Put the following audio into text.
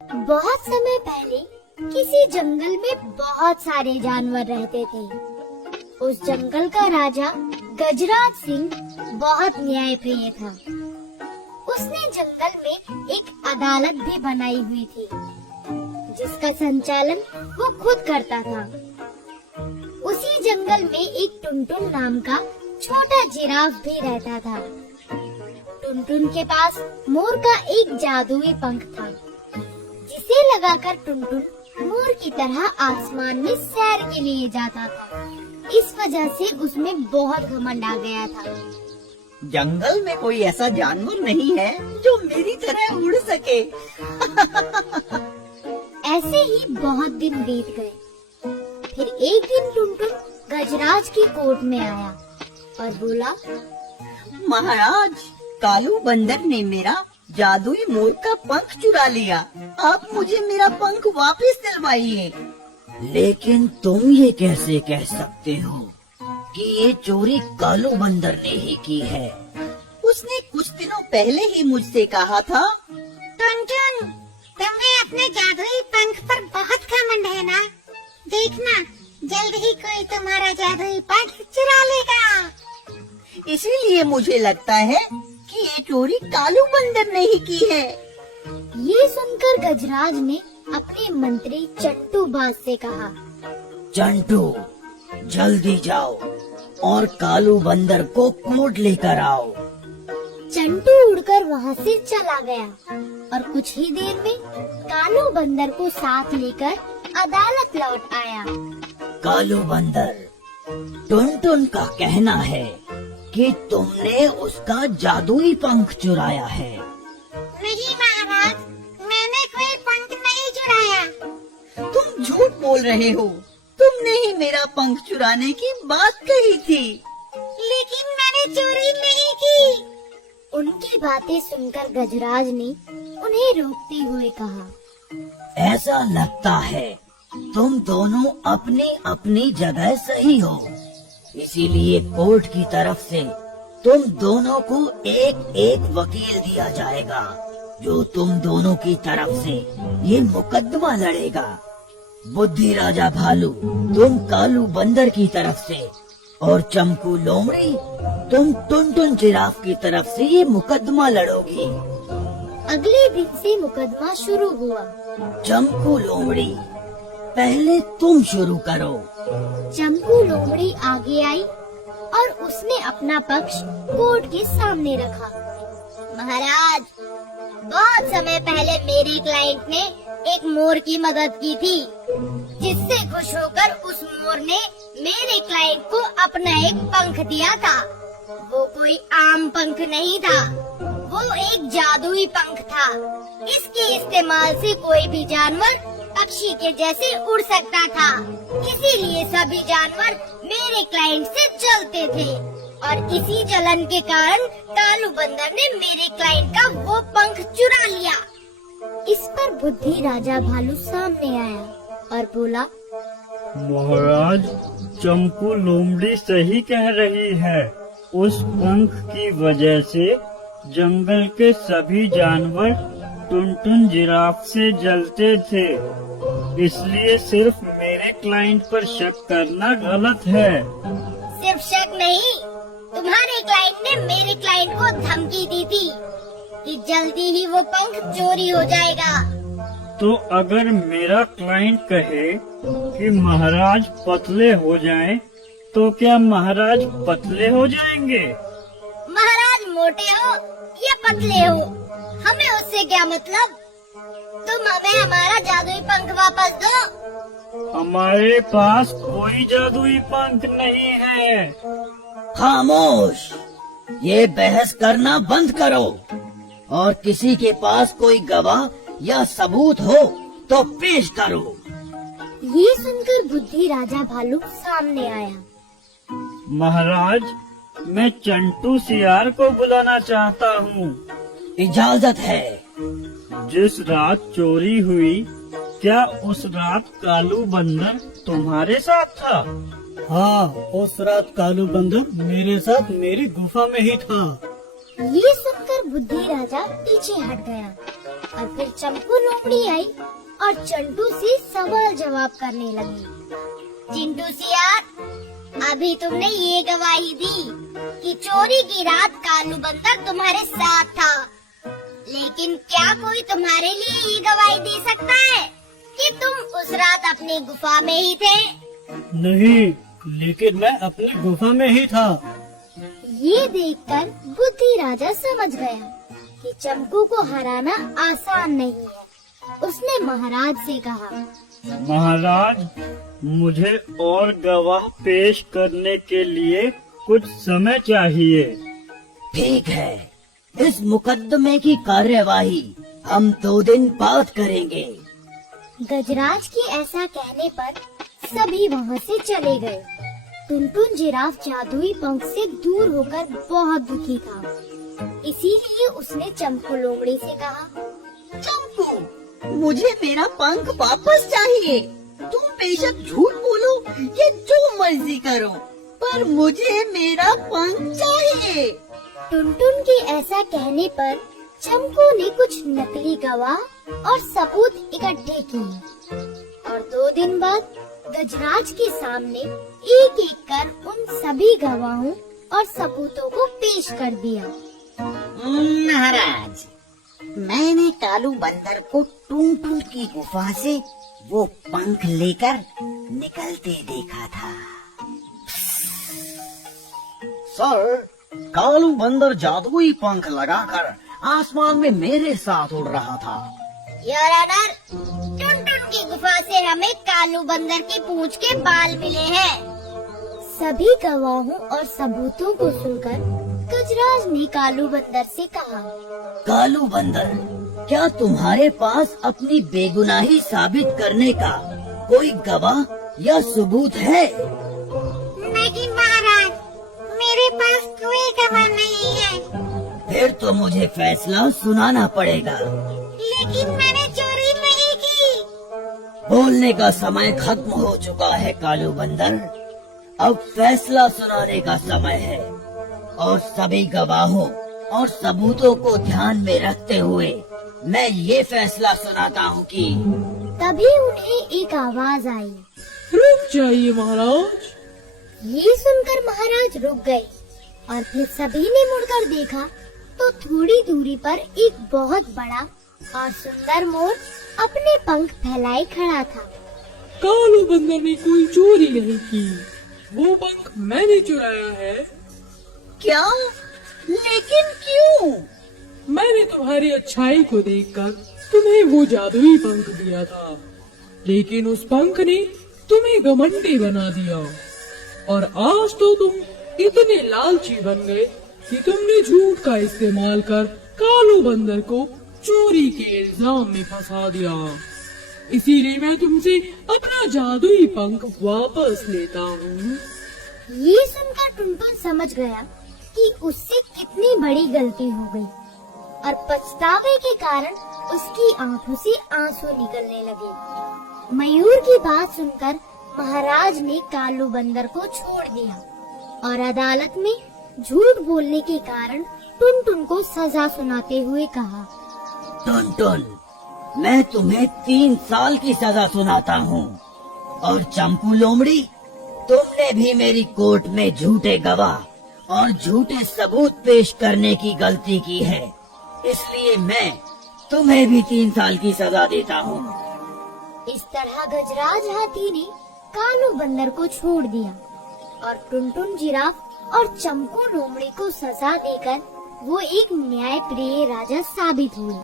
बहुत समय पहले किसी जंगल में बहुत सारे जानवर रहते थे। उस जंगल का राजा गजराज सिंह बहुत न्यायप्रिय था। उसने जंगल में एक अदालत भी बनाई हुई थी, जिसका संचालन वो खुद करता था। उसी जंगल में एक टुनटुन नाम का छोटा जिराफ भी रहता था। टुनटुन के पास मोर का एक जादुई पंख था, जिसे लगाकर टुनटुन मोर की तरह आसमान में सैर के लिए जाता था। इस वजह से उसमें बहुत घमंड आ गया था। जंगल में कोई ऐसा जानवर नहीं है जो मेरी तरह उड़ सके। ऐसे ही बहुत दिन बीत गए। फिर एक दिन टुनटुन गजराज की कोर्ट में आया और बोला, महाराज, कालू बंदर ने मेरा जादुई मोर का पंख चुरा लिया। आप मुझे मेरा पंख वापस दिलवाइए। लेकिन तुम ये कैसे कह सकते हो कि ये चोरी कालू बंदर ने ही की है? उसने कुछ दिनों पहले ही मुझसे कहा था, टुनटुन, तुम्हें अपने जादुई पंख पर बहुत घमंड है ना? देखना, जल्द ही कोई तुम्हारा जादुई पंख चुरा लेगा। इसीलिए मुझे लगता है कि ये चोरी कालू बंदर ने ही की है। ये सुनकर गजराज ने अपने मंत्री चंटू बाज से कहा, चंटू, जल्दी जाओ और कालू बंदर को कोर्ट लेकर आओ। चंटू उड़कर वहाँ से चला गया और कुछ ही देर में कालू बंदर को साथ लेकर अदालत लौट आया। कालू बंदर, टुनटुन का कहना है कि तुमने उसका जादुई पंख चुराया है। नहीं महाराज, मैंने कोई पंख नहीं चुराया। तुम झूठ बोल रहे हो। तुमने ही मेरा पंख चुराने की बात कही थी। लेकिन मैंने चोरी नहीं की। उनकी बातें सुनकर गजराज ने उन्हें रोकते हुए कहा, ऐसा लगता है तुम दोनों अपनी अपनी जगह सही हो, इसीलिए कोर्ट की तरफ से तुम दोनों को एक एक वकील दिया जाएगा, जो तुम दोनों की तरफ से ये मुकदमा लड़ेगा। बुद्धि राजा भालू, तुम कालू बंदर की तरफ से, और चमकू लोमड़ी, तुम टुनटुन जिराफ की तरफ से ये मुकदमा लड़ोगी। अगले दिन से मुकदमा शुरू हुआ। चमकू लोमड़ी, पहले तुम शुरू करो। चंपू लोमड़ी आगे आई और उसने अपना पक्ष कोर्ट के सामने रखा। महाराज, बहुत समय पहले मेरे क्लाइंट ने एक मोर की मदद की थी, जिससे खुश होकर उस मोर ने मेरे क्लाइंट को अपना एक पंख दिया था। वो कोई आम पंख नहीं था, वो एक जादुई पंख था। इसके इस्तेमाल से कोई भी जानवर पक्षी के जैसे उड़ सकता था। इसीलिए सभी जानवर मेरे क्लाइंट से जलते थे और इसी जलन के कारण कालू बंदर ने मेरे क्लाइंट का वो पंख चुरा लिया। इस पर बुद्धि राजा भालू सामने आया और बोला, महाराज, चंपू लोमड़ी सही कह रही है। उस पंख की वजह से जंगल के सभी जानवर टुनटुन जिराफ से जलते थे। इसलिए सिर्फ मेरे क्लाइंट पर शक करना गलत है। सिर्फ शक नहीं, तुम्हारे क्लाइंट ने मेरे क्लाइंट को धमकी दी थी कि जल्दी ही वो पंख चोरी हो जाएगा। तो अगर मेरा क्लाइंट कहे कि महाराज पतले हो जाएं, तो क्या महाराज पतले हो जाएंगे? महाराज मोटे हो या पतले हो, हमें उससे क्या मतलब। तुम हमें हमारा जादुई पंख वापस दो। हमारे पास कोई जादुई पंख नहीं है। खामोश, ये बहस करना बंद करो और किसी के पास कोई गवाह या सबूत हो तो पेश करो। ये सुनकर बुद्धि राजा भालू सामने आया। महाराज, मैं चंटू सियार को बुलाना चाहता हूँ। इजाजत है। जिस रात चोरी हुई, क्या उस रात कालू बंदर तुम्हारे साथ था? हाँ, उस रात कालू बंदर मेरे साथ मेरी गुफा में ही था। ये सुनकर बुद्धि राजा पीछे हट गया और फिर चंपू लोमड़ी आई और चंटू से सवाल जवाब करने लगी। चिंटू सियार, अभी तुमने ये गवाही दी कि चोरी की रात कालू बंदर तुम्हारे साथ था, लेकिन क्या कोई तुम्हारे लिए ये गवाही दे सकता है कि तुम उस रात अपनी गुफा में ही थे? नहीं, लेकिन मैं अपनी गुफा में ही था। ये देखकर बुद्धि राजा समझ गया कि चंपू को हराना आसान नहीं है। उसने महाराज से कहा, महाराज, मुझे और गवाह पेश करने के लिए कुछ समय चाहिए। ठीक है, इस मुकदमे की कार्यवाही हम 2 दिन बाद करेंगे। गजराज के ऐसा कहने पर सभी वहाँ से चले गए। टुनटुन जिराफ जादुई पंख से दूर होकर बहुत दुखी था, इसीलिए उसने चंपू लोमड़ी से कहा, चंपू, मुझे मेरा पंख वापस चाहिए। तुम बेशक झूठ बोलो या जो मर्जी करो, पर मुझे मेरा पंख चाहिए। टुनटुन के ऐसा कहने पर चंपू ने कुछ नकली गवाह और सबूत इकट्ठे किए और 2 दिन बाद गजराज के सामने एक एक कर उन सभी गवाहों और सबूतों को पेश कर दिया। महाराज, मैंने कालू बंदर को टुनटुन की गुफा से वो पंख लेकर निकलते देखा था। सर, कालू बंदर जादुई पंख लगाकर आसमान में मेरे साथ उड़ रहा था। योर ऑनर, टुनटुन की गुफा से हमें कालू बंदर की पूंछ के बाल मिले हैं। सभी गवाहों और सबूतों को सुनकर गजराज ने कालू बंदर से कहा, कालू बंदर, क्या तुम्हारे पास अपनी बेगुनाही साबित करने का कोई गवाह या सबूत है? नहीं महाराज, मेरे पास कोई गवाह नहीं है। फिर तो मुझे फैसला सुनाना पड़ेगा। लेकिन मैंने चोरी नहीं की। बोलने का समय खत्म हो चुका है कालू बंदर, अब फैसला सुनाने का समय है और सभी गवाहों और सबूतों को ध्यान में रखते हुए मैं ये फैसला सुनाता हूँ कि तभी उन्हें एक आवाज आई। रुक जाइए महाराज। ये सुनकर महाराज रुक गए और फिर सभी ने मुड़कर देखा तो थोड़ी दूरी पर एक बहुत बड़ा और सुंदर मोर अपने पंख फैलाए खड़ा था। कालू बंदर ने कोई चोरी नहीं की, वो पंख मैंने चुराया है। क्या? लेकिन क्यों? मैंने तुम्हारी अच्छाई को देखकर तुम्हें वो जादुई पंख दिया था, लेकिन उस पंख ने तुम्हें घमंडी बना दिया और आज तो तुम इतने लालची बन गए कि तुमने झूठ का इस्तेमाल कर कालू बंदर को चोरी के इल्जाम में फंसा दिया। इसीलिए मैं तुमसे अपना जादुई पंख वापस लेता हूँ। ये सुनकर टुनटुन समझ गया कि उससे कितनी बड़ी गलती हो गई और पछतावे के कारण उसकी आंखों से आंसू निकलने लगे। मयूर की बात सुनकर महाराज ने कालू बंदर को छोड़ दिया और अदालत में झूठ बोलने के कारण टुनटुन को सजा सुनाते हुए कहा, टुनटुन, मैं तुम्हें 3 साल की सजा सुनाता हूँ और चंपू लोमड़ी, तुमने भी मेरी कोर्ट में झूठे गवाह और झूठे सबूत पेश करने की गलती की है, इसलिए मैं तुम्हें भी 3 साल की सजा देता हूँ। इस तरह गजराज हाथी ने कालू बंदर को छोड़ दिया और टुनटुन जिराफ और चंपू लोमड़ी को सजा देकर वो एक न्याय प्रिय राजा साबित हुए।